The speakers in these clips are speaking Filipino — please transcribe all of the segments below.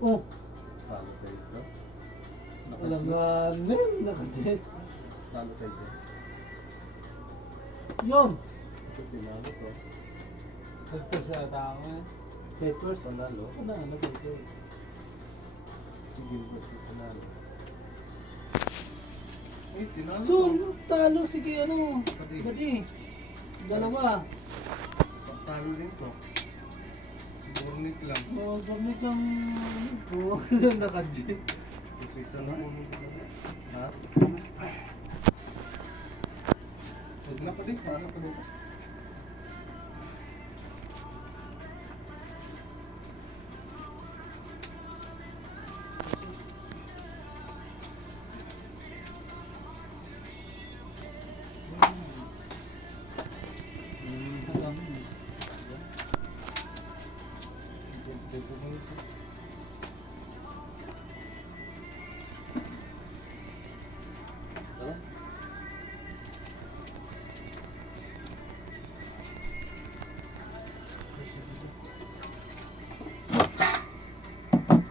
Oh, Talo tayo dito. alanganin. Naka-chess. Talo tayo dito. Yun. Ito pinalo to. Ito sa tao eh. Papers, panalo. Ano dito? Si Gilbert yung panalo. Ay, tinalo So, to. talo. Sige, ano. Sadi. Dalawa. Talo din to. Si Bornik lang. Oh, gamit ang... Oh, naka-chess. Isa na. Ha? Huwag na pa din. Para pa bukas.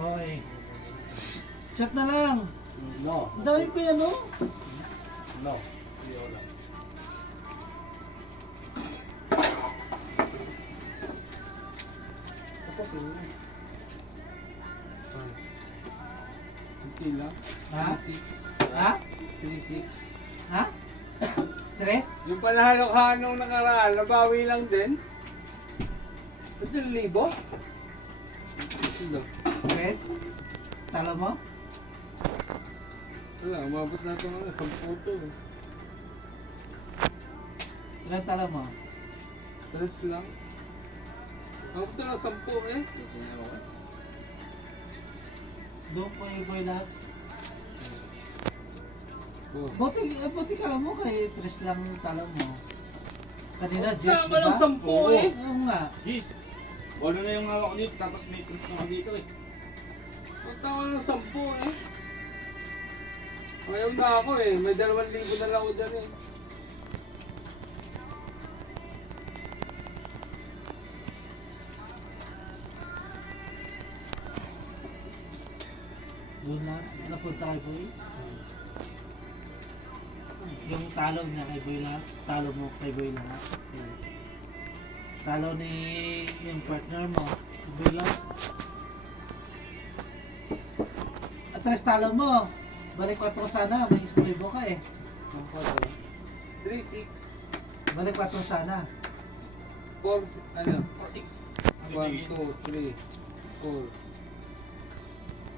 Okay. Shot na lang. No. Ang dami pa yan, no? No. Hindi ako lang. Tapos yun. Hindi lang. Ha? Ha? 3-6. Ha? Tres? Yung panahalo-halo nung nakaraan, nabawi lang din. Ba't yung libo? Tres? Talo mo? Wala, umabot na ito ng 10 to. Ilan talo mo? Tres lang. Umabot na ng 10 eh. Doon po yung boy lahat. Oh. Buti ka mo kay tres lang talo mo. Kanina, Jess, Tama lang 10 eh. Oo nga. Jeez, walo na yung hawak ko dito, tapos may Chris na dito eh. Tama lang 10 eh. Ayaw na ako eh. May 2,000 na lang ako dyan eh. Doon na, napunta kay boy. Yung talo niya kay boy lahat. Talo mo kay boy lahat. Talo ni yung partner mo. Kay boy lahat. At tres talo mo. Balik 4 sana. May 1,000 ka eh. 3-6. Balik 4 sana. 4, ano? 6. 1, 2, 3, 4.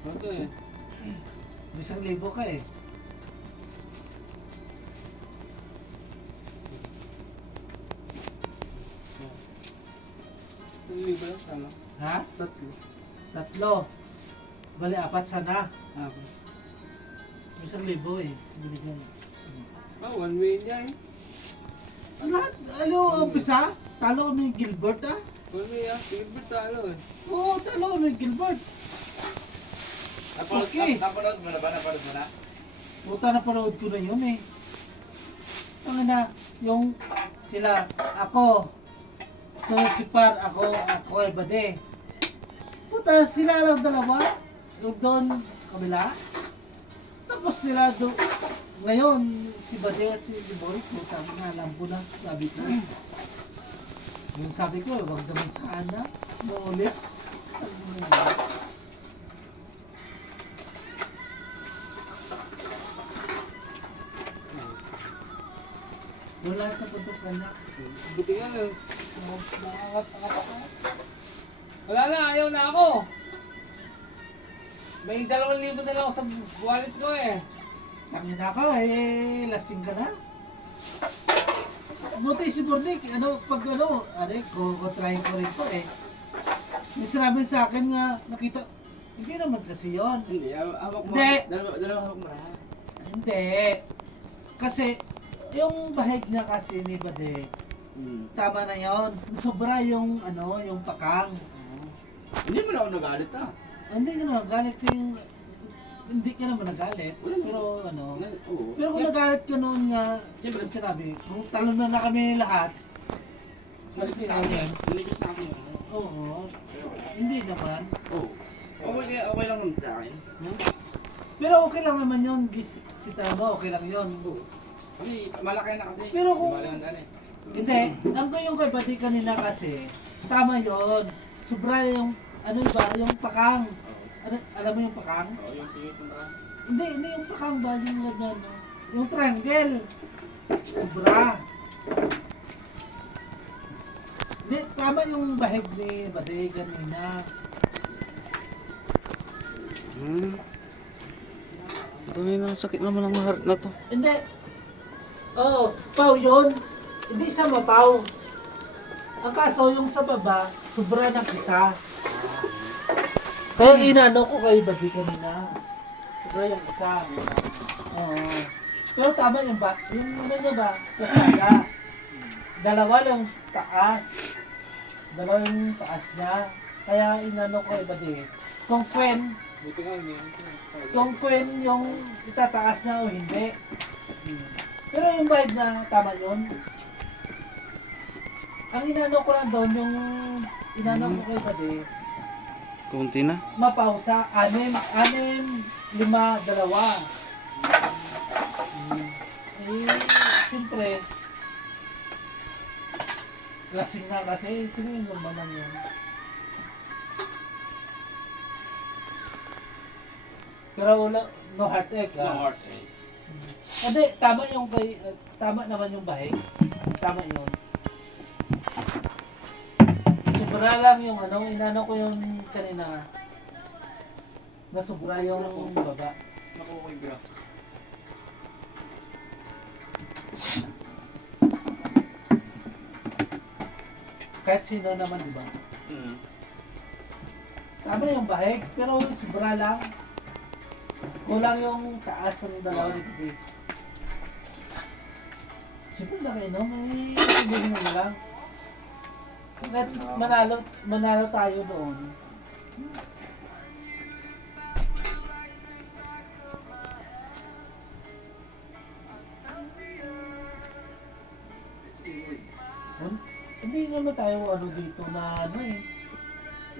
Ano to eh? May 1,000 ka eh. Ang libo lang tama. Ha? 3. 3. Bali 4 sana. Ah, May 1,000 eh. Binigyan. 1 million. Ang lahat, ano, umpisa? Talo kami ni Gilbert ah. 1 million. Gilbert talo eh. Oo, talo kami ni Gilbert. Okay. Napanood mo na ba? Napanood mo na? Puta na parood ko na yun eh. Ano na, yung sila, ako, sunod si Par, ako ay Bade. Puta, sila lang dalawa. Yung doon sa kabila. Tapos sila doon. Ngayon, si Bade at si Boris, puta, nga lampo na, sabi ko. Yung sabi ko, wag naman sana. Maulit. Wala ka puntos ka na. Buti nga lang. Nangangat-angat ako. Wala na, ayaw na ako. May 2,000 na lang ako sa wallet ko eh. Tangin ako eh, lasing ka na. Buti si Bornik, ano, pag ano, try ko rin to eh. May sinabi sa akin nga, nakita, hindi naman kasi yon. Hindi, hawak mo. Hindi. Dalawa hawak mo na. Hindi. Kasi, yung bahig niya kasi ni Bade, tama na yon. Sobra yung, ano, yung pakang. Hindi mo na ako nagalit ah. Hindi ka na, galit ko yung, hindi ka naman nagalit. Pero ano, Oo. pero kung nagalit ka noon nga, Siyempre. sinabi, kung talon na kami lahat, Naligas na kasi. Naligas na kasi. oo, hindi naman. Oo. Okay lang naman sa akin. Pero okay lang naman yun, si Tama, okay lang yun. Kami, malaki na kasi. Pero kung- Di ba lang daan eh. Hindi, ang ko yung kay Badi kanina kasi, tama yun. Sobra yung, ano ba, yung pakang. Ano, alam mo yung pakang? Oo, yung singit ng parang. Hindi yung pakang ba, yung ano, yung triangle. Sobra. Hindi, tama yung bahig ni Badi kanina. Dami na sakit naman ang heart na to. Hindi. Oo, pau yun. Hindi siya mapaw. Ang kaso yung sa baba, sobra ng isa. Kaya inano ko kay Badi kanina. Sobra yung isa. Oo. Pero tama yung ba? Yung ano niya ba? Kasaya. Dalawa lang taas. Dalawa yung taas niya. Kaya inano ko kay Badi. Kung Buti nga, hindi. yung itataas niya o hindi. Pero yung vibe na tama yun. Ang inano ko lang doon, yung inano ko kay Badi, Kunti na. mapausa, 6, 5, 2. Eh, siyempre, lasing na kasi, sino yung lumanan yun? Pero wala, no heartache No ah. heart eh. Hindi, tama yung kay, tama naman yung bahig. Tama yun. Sobra lang yung ano, inano ko yung kanina. Nasobra yung baba. Nakukuha bro. Kahit sino naman, di ba? Tama yung bahig, pero sobra lang. Kulang yung taas ng dalawa ni Titi. Siyempre nakainom, eh, sabihin mo na lang. Kahit manalo tayo doon. Hindi naman tayo ano dito na ano eh.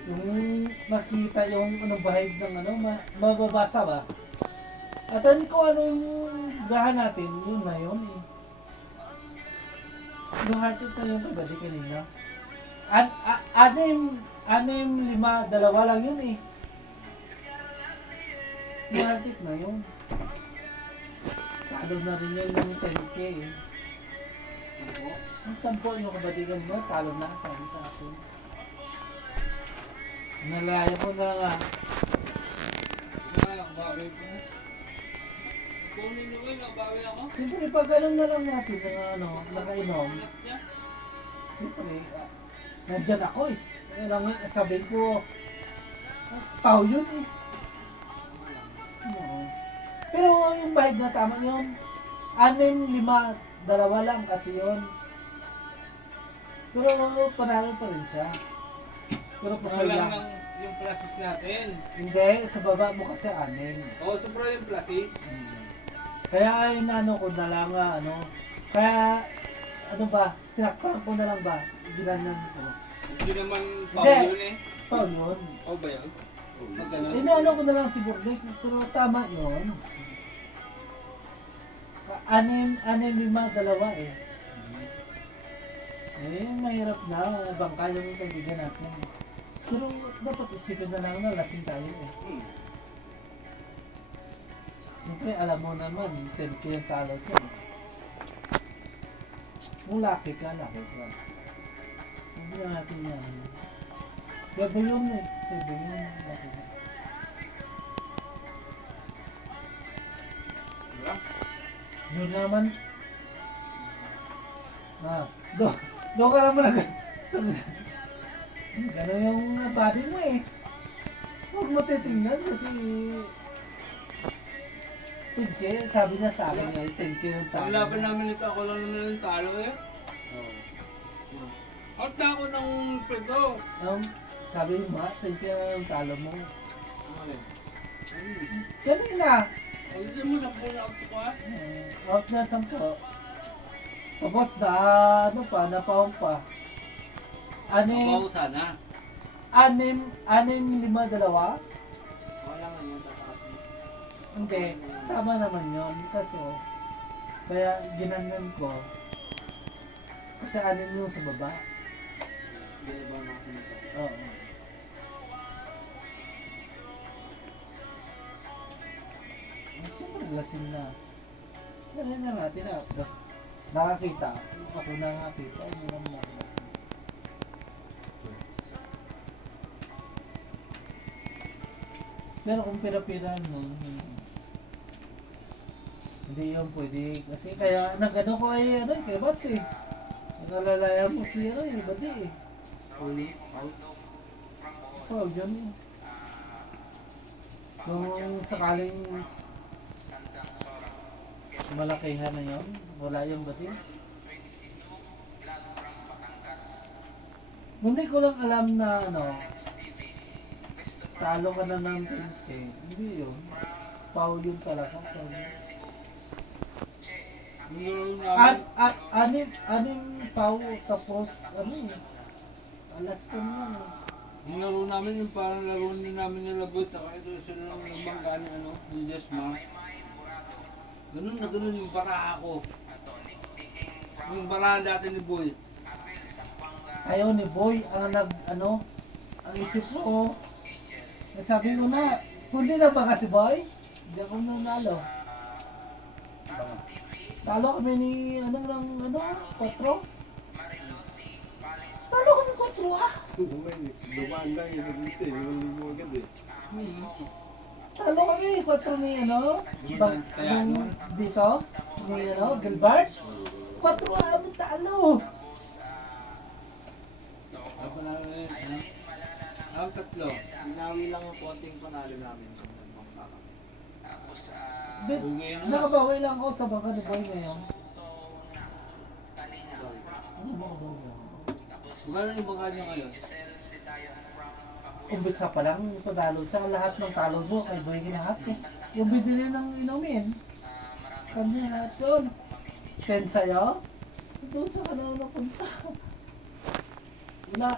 Yung makita yung ano bahig ng ano, mababasa ba? At ano ko anong gahan natin, yun na yun eh. Yung hearted na yung kabady kanina. Anim, 5, 2 lang yun eh. Yung hearted na yun. Talo na rin yun yung 10K eh. Ang 10 yung kabady kanina, talo na sabi sa akin. Nalaya ko na nga. Bawi ko na. Kunin nyo eh, nabawi ako. Siyempre, pag ganun na lang natin na ano, nakainom, siyempre, nandyan ako eh. Kaya lang sabihin ko, pau yun eh. Oo. Pero yung bahid na tama yun, 6, 5, 2 lang kasi yun. Pero panalo pa rin siya. Pero pasal Wala lang. lang yung plasis natin. Hindi, sa baba mo kasi 6. Oo, sobra yung plasis. Kaya ay nano ko na lang ano. Kaya ano ba, tinakpan ko na lang ba? Ginanan ko. Hindi naman Hindi. Paul yun eh. Paul yun. O ba yun? Pag ganun. Inaano ko na lang si Burdik, pero tama yun. 6, 5, 2 eh. Eh, mahirap na. Bangka yung kaibigan natin. Pero dapat isipin na lang na lasing tayo eh. Siyempre, alam mo naman, 10K yung talo ko. Kung lucky ka. Hindi na natin yan. Gabo yun eh. Gabo yun. Lucky ka. Diba? Yun naman. Do ka naman agad. Gano'n yung body mo eh. Huwag mo titingnan kasi 10K, sabi niya sa akin eh, 10K yung talo. Ang laban namin ito, ako lang naman yung talo eh. Out na ako ng pedo. Sabi mo nga, 10K yung talo mo. Ganun na. Hindi mo na po na out ko ah. Out na 10. Tapos na, ano pa, napahong pa. Mabaho sana. 6, 5, 2. Hindi, tama naman yun. Kaso, kaya ginanyan ko. Kasi alin yung sa baba. Oo. Siyempre, lasing na. Ganun na natin na. Nakakita. Ako nakakita. Hindi naman nakalasing. Pero kung pira-pira nun, hindi yun pwede. Kasi kaya nag-ano ko ay ano, kay Bats eh. Nag-alalaya mo siya eh, bati eh. Oh, dyan eh. Kung sakaling malakihan na yun, wala yung bati. Hindi ko lang alam na ano, talo ka na ng 10K. Hindi yun. Pau yun talaga. Anim pau tapos ano eh. Alas ko na. Yung laro namin, yung parang laro namin ng labot, saka ito sila ng bangga ni ano, ni Desma. Ganun na ganun yung bara ako. Yung bara dati ni Boy. Ayaw ni Boy, ang ang isip ko, sabi ko na, kundi na ba kasi Boy? Hindi ako nanalo. Talo kami ni, 4? Talo kami 4 ah! Dumaan lang yung dito eh. Yung mo agad eh. Talo kami 4 ni yung dito, ni Gilbert. 4 ah, talo! Ako na rin, ano? Ako 3. Binawi lang ang konting panalo namin sa bangka. Nakabawi lang ako sa bangka ni Boy ngayon. Ano ba ako? Magkano yung bangka niya ngayon? Umbisa pa lang padalo sa lahat ng talo mo kay Boy lahat eh. Yung binili ng inumin. Kanya lahat yun. 10 sa'yo? Doon sa kanal na punta. Wala.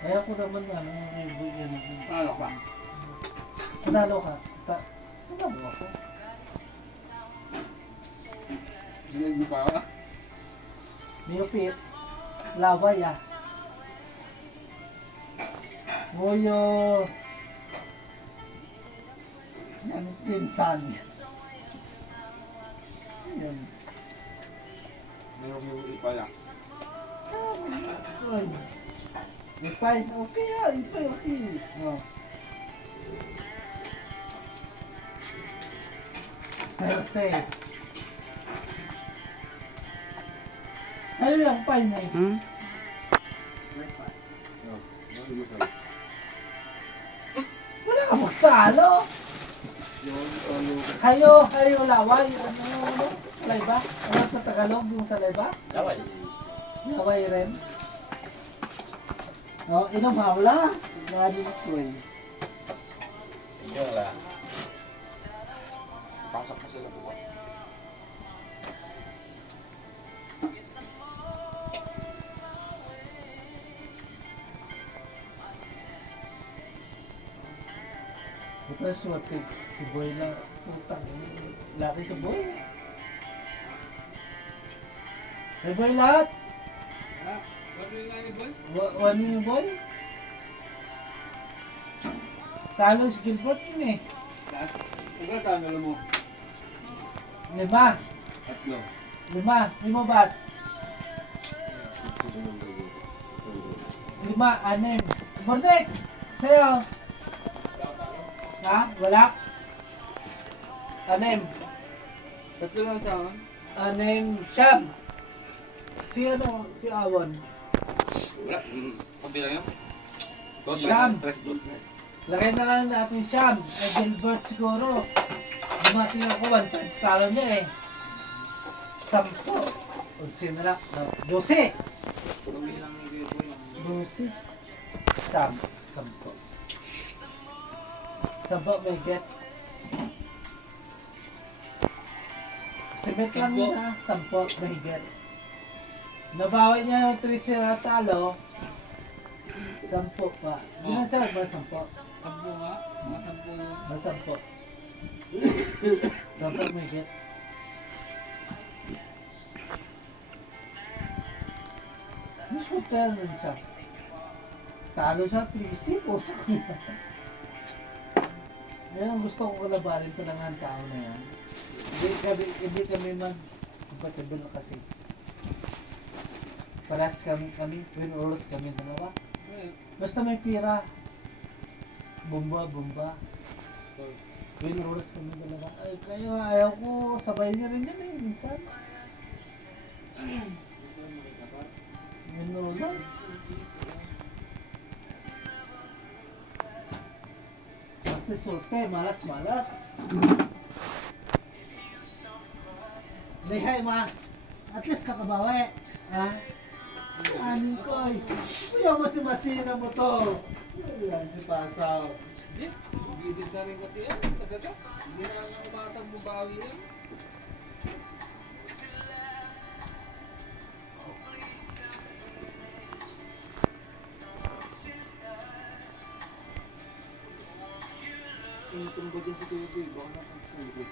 Kaya ko naman review yan. Ano pa? Panalo ka. Panalo ako. Sinag mo pa ako? Niyupit. Laway ah. Moyo. Yan, Jinsan. Yan. Meron yung ipala. Ay. Ipay. Okay ah. Ipay okay. Oh. Pero say. Ano lang pay mo? Wala ka magtalo. Hayo laway. Ano? Layba? Ano sa Tagalog yung sa layba? Laway. Laway rin. No, inom hawla. Lagi ko eh. Hindi wala. Pasok pa sila bukas. Ito swerte si Boy lang. Putang. Laki si Boy. Hey Boy lahat. Ha? Ano yung nga ni Boy? Ano yung Boy? Talo si Gilbert yun eh. Pagkatalo mo? 5. 3. 5 bats. 5, 6. Bordek! Sa'yo. Ha? Wala? 6. 3 lang sa akin? 6. Siyam. Si Awon. Wala. Kabilang yun? Siyam. Tres doon. Lagay na lang natin siyam. Ay Gilbert siguro. Dumating ako 1 talo niya eh. 10. Unsin na lang. 12. 12. Siyam. 10. Sampo may get. Estimate lang yun ha. Sampo may get. Nabawi niya yung 3 na talo. Sampo pa. Ginansan ba sampo? Sampo nga. Mga sampo yun. Sampo. Sampo may get. Mas hotel nun siya. Talo siya 3C. Pusa ko na. Ngayon gusto ko kalabarin ko lang ang tao na yan. Hindi kami mag-compatible kasi. Paras kami, twin oros kami dalawa. Basta may pira. Bomba. Twin oros kami dalawa. Ay, kaya ayaw ko, sabay niya rin yan minsan. Twin oros. Sulte, malas. Lehay ma, at least nakabawi. Ha? Ani ko ay. Kuya mo si Masina mo to. Yan si Pasaw. Hindi na rin kasi yan. Talaga. Hindi na lang umatang bubawi yan. Tumba din si Tuboy. Baka nakasulit.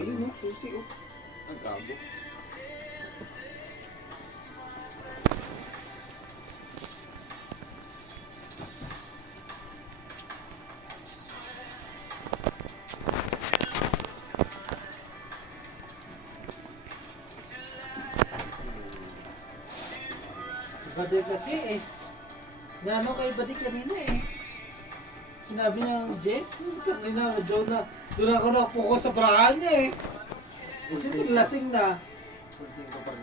Ayun, oh, susi, oh. Nagkabo. Bade kasi eh. Nano kay Bade kanina eh. Sinabi niya, Jess, kanina doon ako nakapokus sa brahan niya eh. Kasi lasing na. Pansin ko pag